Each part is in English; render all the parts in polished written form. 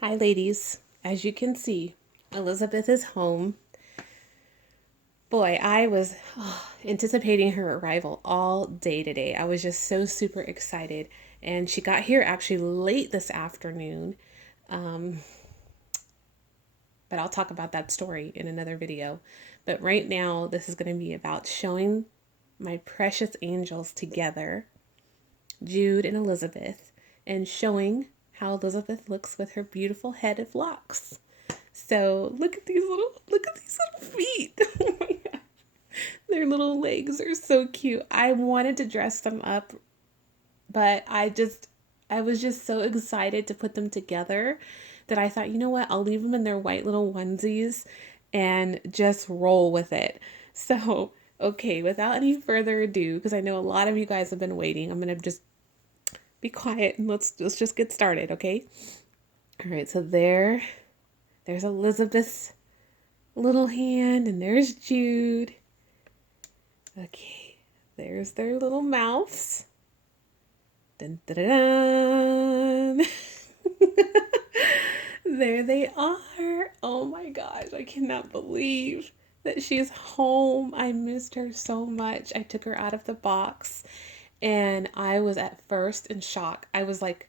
Hi, ladies. As you can see, Elizabeth is home. Boy, I was anticipating her arrival all day today. I was just so super excited. And she got here actually late this afternoon. Um, but I'll talk about that story in another video. But right now, this is going to be about showing my precious angels together, Jude and Elizabeth, and showing how Elizabeth looks with her beautiful head of locks. So look at these little feet. Oh my god. Their little legs are so cute. I wanted to dress them up, but I was just so excited to put them together that I thought, you know what? I'll leave them in their white little onesies and just roll with it. So, okay, without any further ado, because I know a lot of you guys have been waiting, I'm going to just be quiet and let's just get started, okay? All right, so there's Elizabeth's little hand, and there's Jude. Okay, there's their little mouths. Dun, dun, dun, dun. There they are. Oh my gosh, I cannot believe that she's home. I missed her so much. I took her out of the box and I was at first in shock. I was like,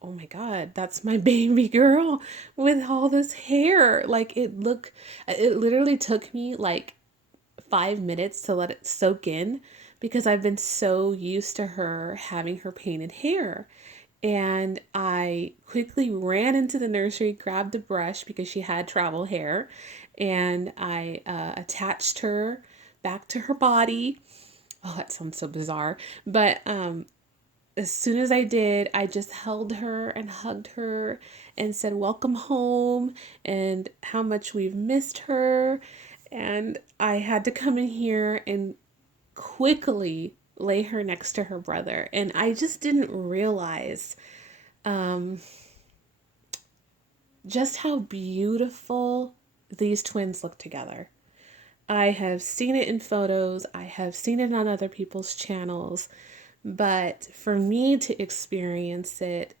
oh my god, that's my baby girl with all this hair. It literally took me like 5 minutes to let it soak in because I've been so used to her having her painted hair. And I quickly ran into the nursery, grabbed a brush because she had travel hair, and I attached her back to her body. Oh, that sounds so bizarre. But as soon as I did, I just held her and hugged her and said, "Welcome home," and how much we've missed her. And I had to come in here and quickly lay her next to her brother. And I just didn't realize um, just how beautiful these twins look together. I have seen it in photos, I have seen it on other people's channels, but for me to experience it,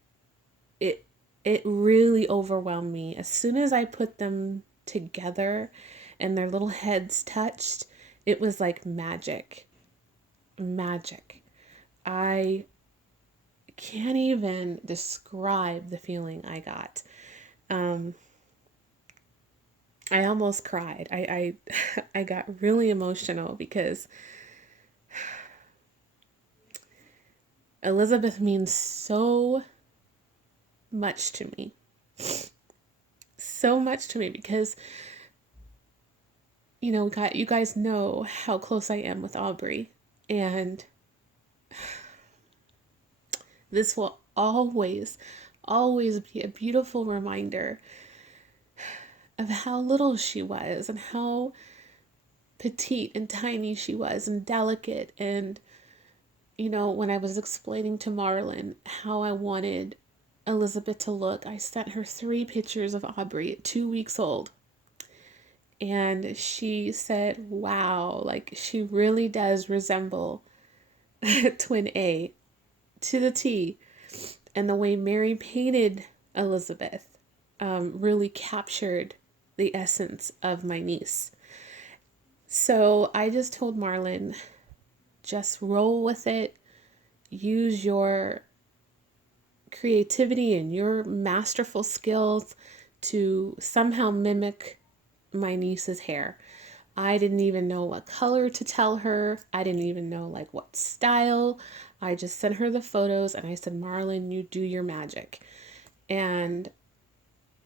it it really overwhelmed me. As soon as I put them together and their little heads touched, it was like magic. Magic. I can't even describe the feeling I got. Um, I almost cried. I got really emotional because Elizabeth means so much to me. So much to me because you guys know how close I am with Aubrey, and this will always be a beautiful reminder of how little she was and how petite and tiny she was and delicate. And when I was explaining to Marlen how I wanted Elizabeth to look, I sent her 3 pictures of Aubrey at 2 weeks old. And she said, wow, like she really does resemble twin A to the T. And the way Mary painted Elizabeth really captured the essence of my niece. So I just told Marlen, just roll with it, use your creativity and your masterful skills to somehow mimic my niece's hair. I didn't even know what color to tell her. I didn't even know like what style. I just sent her the photos and I said, Marlen, you do your magic. And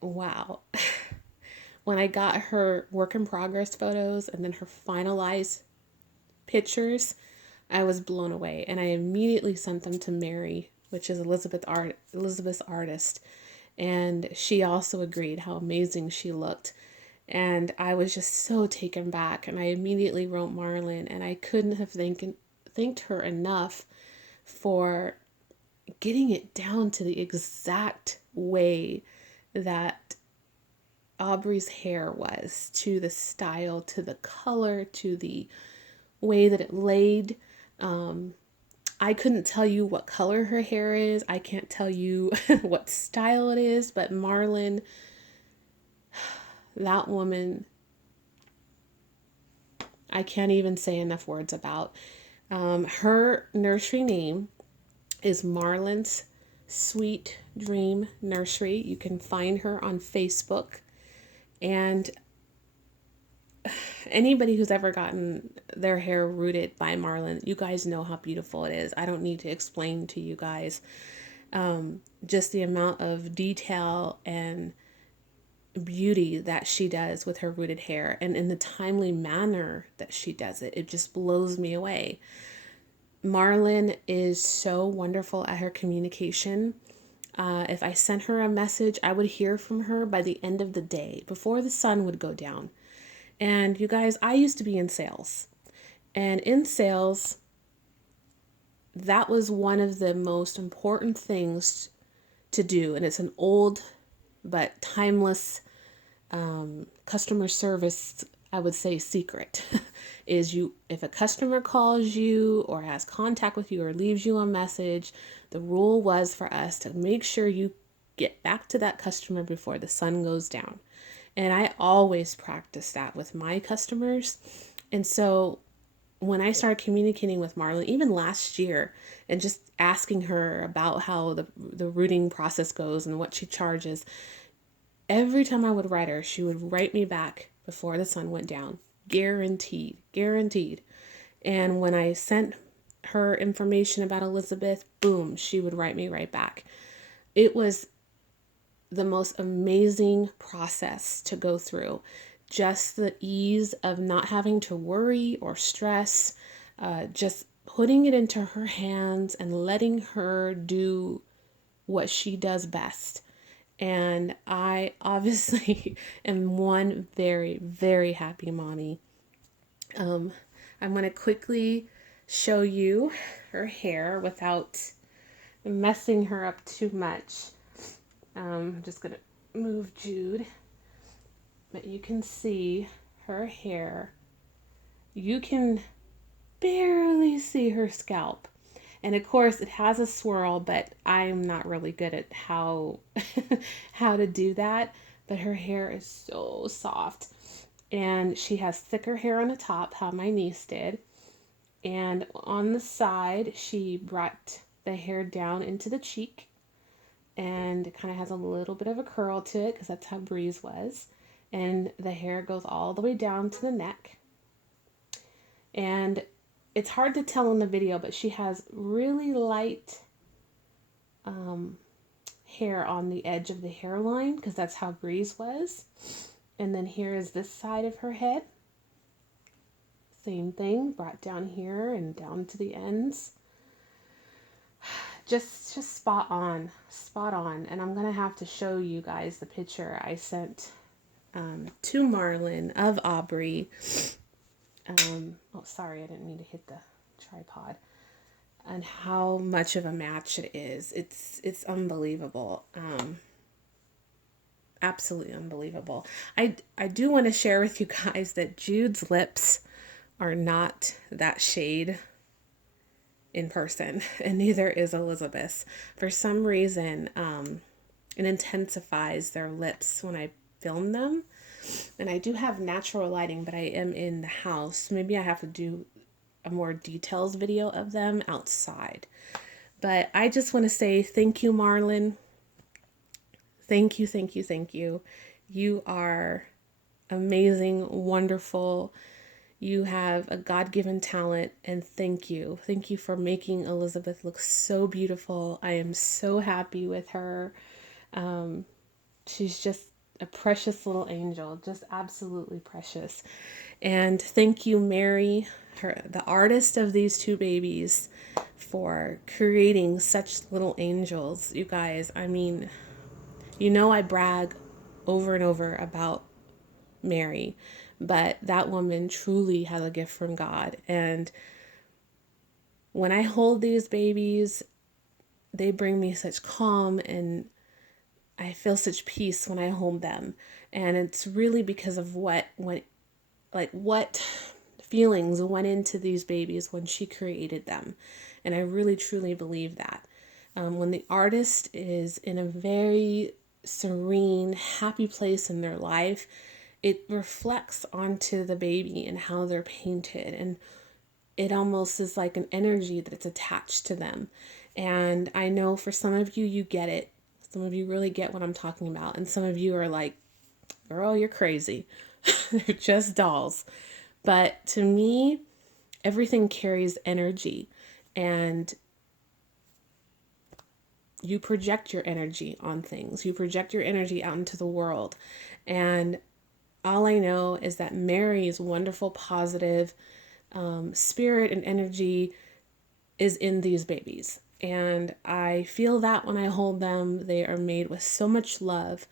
wow. When I got her work in progress photos and then her finalized pictures, I was blown away. And I immediately sent them to Mary, which is Elizabeth's artist. And she also agreed how amazing she looked. And I was just so taken back. And I immediately wrote Marlen, and I couldn't have thanked her enough for getting it down to the exact way that Aubrey's hair was, to the style, to the color, to the way that it laid. Um, I couldn't tell you what color her hair is. I can't tell you what style it is, but Marlen, that woman, I can't even say enough words about. Her nursery name is Marlen's Sweet Dream Nursery. You can find her on Facebook. And anybody who's ever gotten their hair rooted by Marlen, you guys know how beautiful it is. I don't need to explain to you guys just the amount of detail and beauty that she does with her rooted hair, and in the timely manner that she does it. It just blows me away. Marlen is so wonderful at her communication. If I sent her a message, I would hear from her by the end of the day, before the sun would go down. And you guys, I used to be in sales. And in sales, that was one of the most important things to do. And it's an old but timeless customer service, I would say, secret. Is you, if a customer calls you or has contact with you or leaves you a message, the rule was for us to make sure you get back to that customer before the sun goes down. And I always practice that with my customers. And so when I started communicating with Marlen, even last year, and just asking her about how the rooting process goes and what she charges, every time I would write her, she would write me back before the sun went down. Guaranteed, guaranteed. And when I sent her information about Elizabeth, boom, she would write me right back. It was the most amazing process to go through. Just the ease of not having to worry or stress, just putting it into her hands and letting her do what she does best. And I obviously am one very, very happy mommy. I'm going to quickly show you her hair without messing her up too much. I'm just going to move Jude. But you can see her hair. You can barely see her scalp. And of course it has a swirl, but I'm not really good at how how to do that. But her hair is so soft. And she has thicker hair on the top, how my niece did. And on the side, she brought the hair down into the cheek. And it kind of has a little bit of a curl to it because that's how Breeze was. And the hair goes all the way down to the neck. And it's hard to tell in the video, but she has really light hair on the edge of the hairline because that's how Breeze was. And then here is this side of her head. Same thing, brought down here and down to the ends. Just spot on, spot on. And I'm gonna have to show you guys the picture I sent to Marlen of Aubrey. Oh, sorry, I didn't mean to hit the tripod. And how much of a match it is. It's unbelievable. Absolutely unbelievable. I do want to share with you guys that Jude's lips are not that shade in person, and neither is Elizabeth's. For some reason, it intensifies their lips when I film them. And I do have natural lighting, but I am in the house. Maybe I have to do a more details video of them outside. But I just want to say thank you, Marlen. Thank you, thank you, thank you. You are amazing, wonderful. You have a God-given talent, and thank you. Thank you for making Elizabeth look so beautiful. I am so happy with her. She's just a precious little angel, just absolutely precious. And thank you, Mary, the artist of these two babies, for creating such little angels. You guys, I mean, you know I brag over and over about Mary, but that woman truly has a gift from God. And when I hold these babies, they bring me such calm, and I feel such peace when I hold them. And it's really because of what feelings went into these babies when she created them. And I really truly believe that. When the artist is in a very serene, happy place in their life, it reflects onto the baby and how they're painted. And it almost is like an energy that's attached to them. And I know for some of you, you get it. Some of you really get what I'm talking about. And some of you are like, girl, you're crazy. They're just dolls. But to me, everything carries energy. And you project your energy on things. You project your energy out into the world. And all I know is that Mary's wonderful, positive spirit and energy is in these babies. And I feel that when I hold them. They are made with so much love.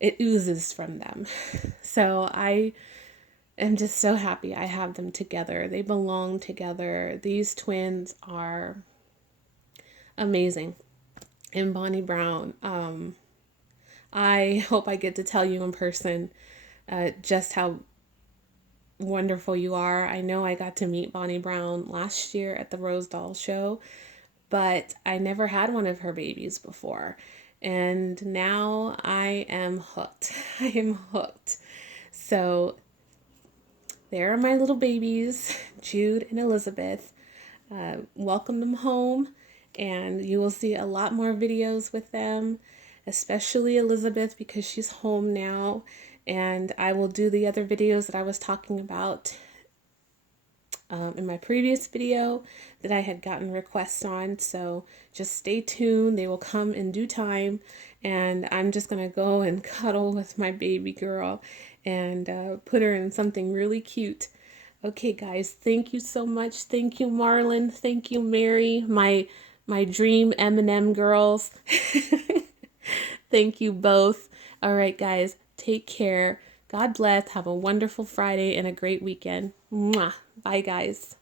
It oozes from them. So I am just so happy I have them together. They belong together. These twins are amazing. And Bonnie Brown, I hope I get to tell you in person just how wonderful you are. I know I got to meet Bonnie Brown last year at the Rose Doll Show, but I never had one of her babies before. And now I am hooked. I am hooked. So there are my little babies, Jude and Elizabeth. Welcome them home, and you will see a lot more videos with them, especially Elizabeth because she's home now. And I will do the other videos that I was talking about in my previous video that I had gotten requests on. So just stay tuned. They will come in due time. And I'm just going to go and cuddle with my baby girl and put her in something really cute. Okay, guys, thank you so much. Thank you, Marlen. Thank you, Mary, my dream M&M girls. Thank you both. All right, guys, take care. God bless. Have a wonderful Friday and a great weekend. Mwah. Bye, guys.